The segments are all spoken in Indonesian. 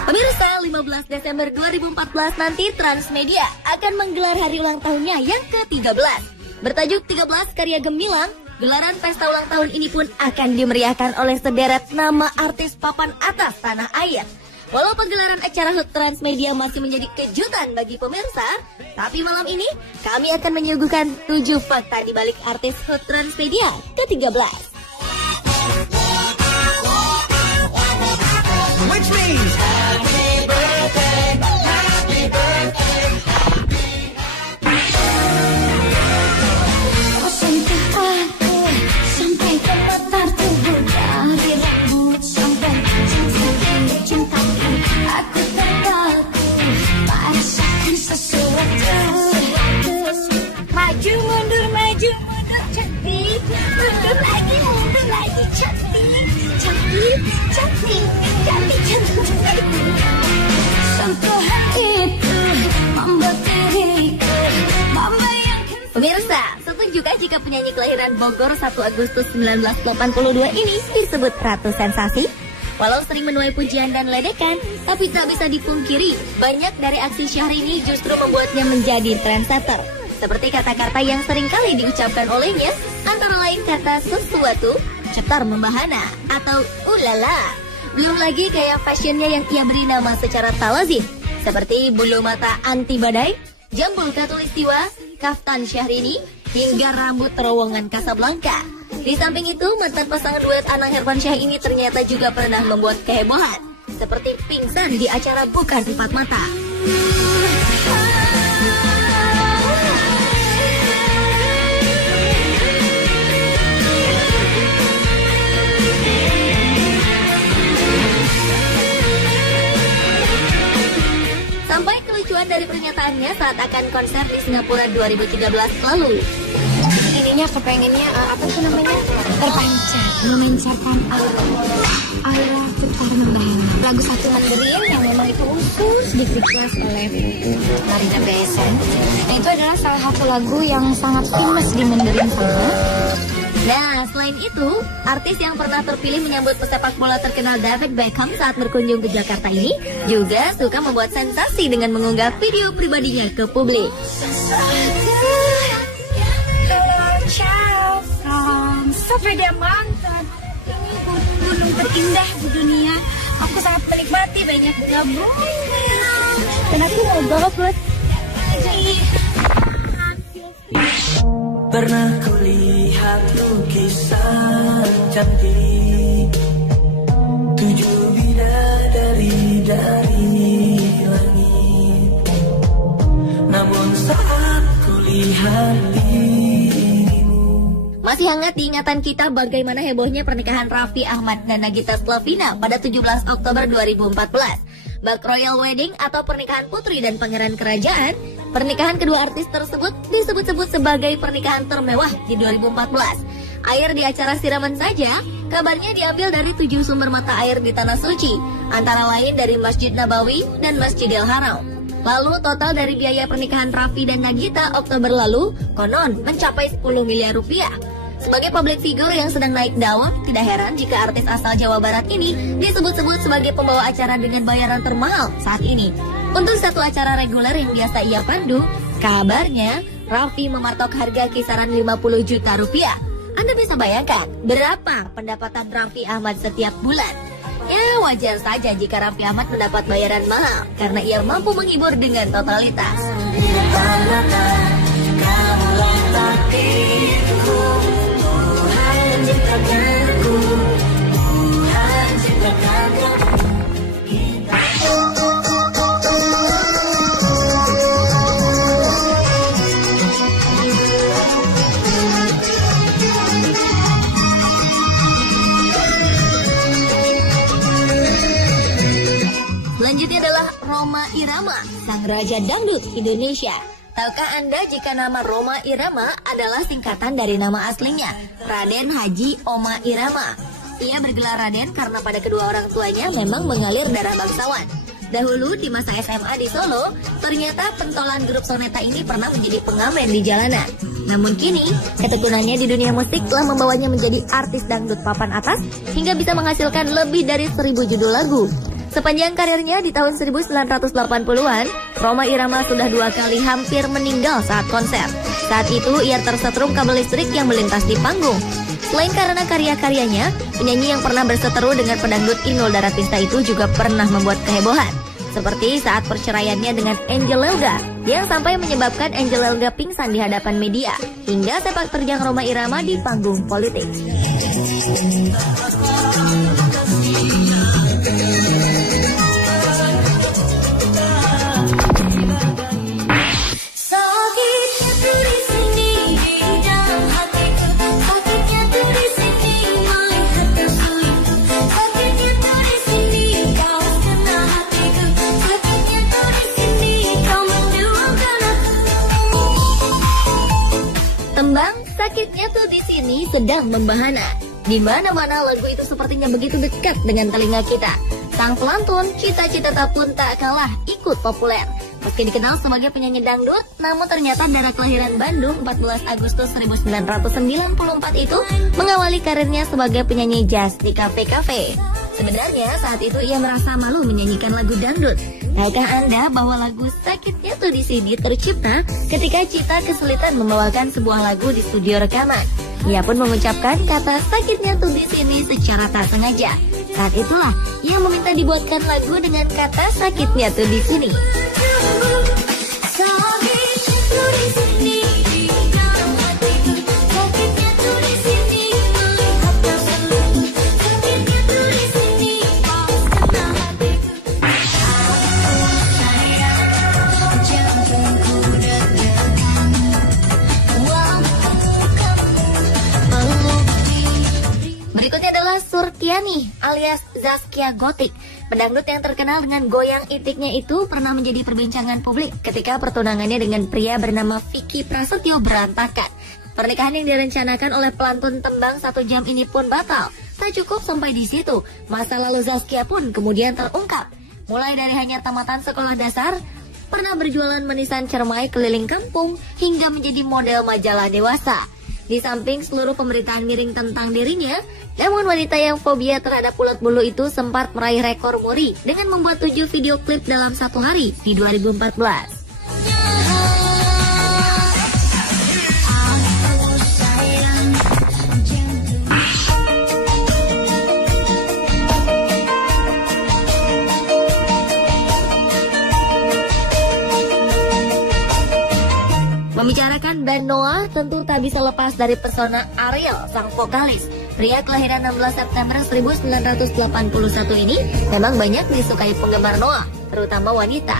Pemirsa, 15 Desember 2014 nanti Transmedia akan menggelar hari ulang tahunnya yang ke-13. Bertajuk 13 Karya Gemilang, gelaran pesta ulang tahun ini pun akan dimeriahkan oleh sederet nama artis papan atas tanah air. Walau pegelaran acara HUT Transmedia masih menjadi kejutan bagi pemirsa, tapi malam ini kami akan menyuguhkan 7 fakta di balik artis HUT Transmedia ke-13. Which means happy birthday, happy birthday, Kau sentuh aku sampai gemetar tubuh, dari rambut sampai kaki cintaku. Aku terpaku merasakan sesuatu. Maju mundur cantik, mundur lagi cantik, cantik, cantik, cantik, cantik. Sentuhan itu membuat diriku membayangkan. Pemirsa, setujukah jika penyanyi kelahiran Bogor 1 Agustus 1982 ini disebut Ratu Sensasi? Walau sering menuai pujian dan ledekan, tapi tak bisa dipungkiri, banyak dari aksi Syahrini justru membuatnya menjadi trendsetter. Seperti kata-kata yang seringkali diucapkan olehnya, antara lain kata sesuatu, cetar membahana, atau ulala. Belum lagi gaya fashionnya yang ia beri nama secara tak lazim, seperti bulu mata anti badai, jambul katulistiwa, kaftan Syahrini, hingga rambut terowongan Casablanca. Di samping itu, mantan pasangan duet Anang Hermansyah ini ternyata juga pernah membuat kehebohan, seperti pingsan di acara Bukan Empat Mata. Sampai kelucuan dari pernyataannya saat akan konser di Singapura 2013 lalu. Ininya kepengennya apa tuh namanya, terpancar, memancarkan aura cetar membahana. Lagu Satu Mandarin yang memang itu khusus di request oleh Marina BSN. Nah, itu adalah salah satu lagu yang sangat famous di Mandarin sana. Nah, selain itu, artis yang pernah terpilih menyambut pesepak bola terkenal David Beckham saat berkunjung ke Jakarta ini juga suka membuat sensasi dengan mengunggah video pribadinya ke publik. Ciao from Sepeda Mountain. Ini gunung terindah di dunia. Aku sangat menikmati banyak bunga-bunga. Dan aku mau bawa buat pernah kulihat lukisan cantik, 7 bidadari dari langit. Namun saat kulihat masih hangat di ingatan kita bagaimana hebohnya pernikahan Raffi Ahmad dan Nagita Slavina pada 17 Oktober 2014. Bak Royal Wedding atau pernikahan putri dan pangeran kerajaan, pernikahan kedua artis tersebut disebut-sebut sebagai pernikahan termewah di 2014. Air di acara siraman saja, kabarnya diambil dari 7 sumber mata air di Tanah Suci, antara lain dari Masjid Nabawi dan Masjidil Haram. Lalu total dari biaya pernikahan Raffi dan Nagita Oktober lalu konon mencapai 10 miliar rupiah. Sebagai public figure yang sedang naik daun, tidak heran jika artis asal Jawa Barat ini disebut-sebut sebagai pembawa acara dengan bayaran termahal saat ini. Untuk satu acara reguler yang biasa ia pandu, kabarnya Raffi mematok harga kisaran 50 juta rupiah. Anda bisa bayangkan berapa pendapatan Raffi Ahmad setiap bulan? Ya, wajar saja jika Raffi Ahmad mendapat bayaran mahal karena ia mampu menghibur dengan totalitas. Selanjutnya adalah Rhoma Irama, sang raja dangdut Indonesia. Tahukah Anda jika nama Rhoma Irama adalah singkatan dari nama aslinya, Raden Haji Oma Irama. Ia bergelar Raden karena pada kedua orang tuanya memang mengalir darah bangsawan. Dahulu di masa SMA di Solo, ternyata pentolan grup Soneta ini pernah menjadi pengamen di jalanan. Namun kini, ketekunannya di dunia musik telah membawanya menjadi artis dangdut papan atas hingga bisa menghasilkan lebih dari 1000 judul lagu. Sepanjang karirnya di tahun 1980-an, Rhoma Irama sudah 2 kali hampir meninggal saat konser. Saat itu ia tersetrum kabel listrik yang melintas di panggung. Selain karena karya-karyanya, penyanyi yang pernah berseteru dengan pedangdut Inul Daratista itu juga pernah membuat kehebohan. Seperti saat perceraiannya dengan Angel Elga, yang sampai menyebabkan Angel Elga pingsan di hadapan media, hingga sepak terjang Rhoma Irama di panggung politik. Tembang Sakitnya Tuh di Sini sedang membahana. Di mana-mana lagu itu sepertinya begitu dekat dengan telinga kita. Sang pelantun Cita-Cita pun tak kalah ikut populer. Meski dikenal sebagai penyanyi dangdut, namun ternyata darah kelahiran Bandung 14 Agustus 1994 itu mengawali karirnya sebagai penyanyi jazz di kafe-kafe. Sebenarnya saat itu ia merasa malu menyanyikan lagu dangdut. Tahukah Anda bahwa lagu Sakitnya Tuh di Sini tercipta ketika Cita kesulitan membawakan sebuah lagu di studio rekaman. Ia pun mengucapkan kata sakitnya tuh di sini secara tak sengaja. Saat itulah ia meminta dibuatkan lagu dengan kata sakitnya tuh di sini. Berikutnya adalah Surtiani alias Zaskia Gotik. Pedangdut yang terkenal dengan goyang itiknya itu pernah menjadi perbincangan publik ketika pertunangannya dengan pria bernama Vicky Prasetyo berantakan. Pernikahan yang direncanakan oleh pelantun tembang 1 jam ini pun batal. Tak cukup sampai di situ, masa lalu Zaskia pun kemudian terungkap. Mulai dari hanya tamatan sekolah dasar, pernah berjualan manisan cermai keliling kampung, hingga menjadi model majalah dewasa. Di samping seluruh pemberitaan miring tentang dirinya, namun wanita yang fobia terhadap ulat bulu itu sempat meraih rekor muri dengan membuat 7 video klip dalam 1 hari di 2014. Membicarakan band Noah, tentu tak bisa lepas dari pesona Ariel, sang vokalis. Pria kelahiran 16 September 1981 ini memang banyak disukai penggemar Noah, terutama wanita.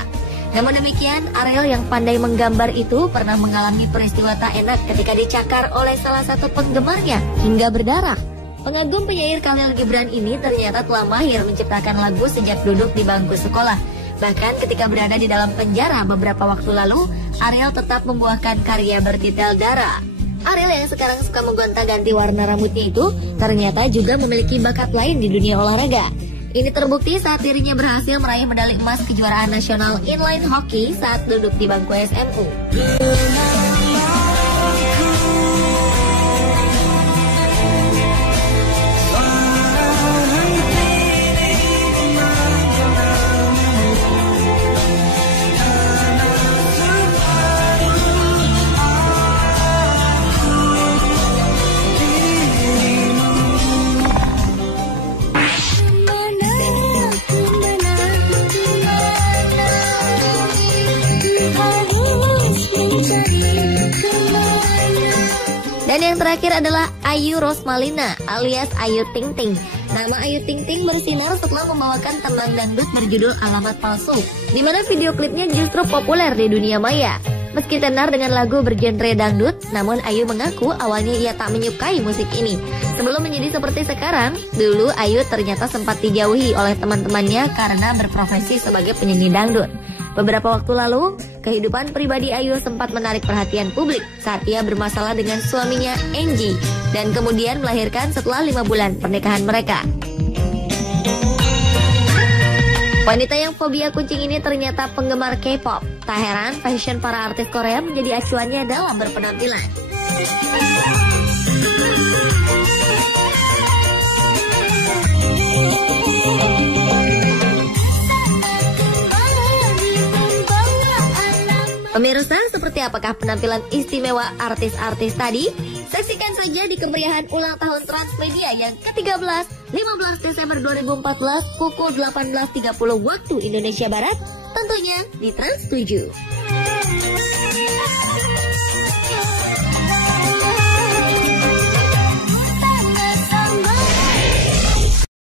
Namun demikian, Ariel yang pandai menggambar itu pernah mengalami peristiwa tak enak ketika dicakar oleh salah satu penggemarnya hingga berdarah. Pengagum penyair Khalil Gibran ini ternyata telah mahir menciptakan lagu sejak duduk di bangku sekolah. Bahkan ketika berada di dalam penjara beberapa waktu lalu, Ariel tetap membuahkan karya bertitel Dara. Ariel yang sekarang suka menggonta-ganti warna rambutnya itu ternyata juga memiliki bakat lain di dunia olahraga. Ini terbukti saat dirinya berhasil meraih medali emas kejuaraan nasional inline hockey saat duduk di bangku SMU. Dan yang terakhir adalah Ayu Rosmalina alias Ayu Ting Ting. Nama Ayu Ting Ting bersinar setelah membawakan tembang dangdut berjudul Alamat Palsu, di mana video klipnya justru populer di dunia maya. Meski tenar dengan lagu bergenre dangdut, namun Ayu mengaku awalnya ia tak menyukai musik ini. Sebelum menjadi seperti sekarang, dulu Ayu ternyata sempat dijauhi oleh teman-temannya karena berprofesi sebagai penyanyi dangdut. Beberapa waktu lalu, kehidupan pribadi Ayu sempat menarik perhatian publik saat ia bermasalah dengan suaminya Angie dan kemudian melahirkan setelah 5 bulan pernikahan mereka. Wanita yang fobia kucing ini ternyata penggemar K-pop. Tak heran fashion para artis Korea menjadi acuannya dalam berpenampilan. Pemirsa, seperti apakah penampilan istimewa artis-artis tadi? Saksikan saja di kemeriahan ulang tahun Transmedia yang ke-13, 15 Desember 2014 pukul 18.30 waktu Indonesia Barat, tentunya di Trans 7.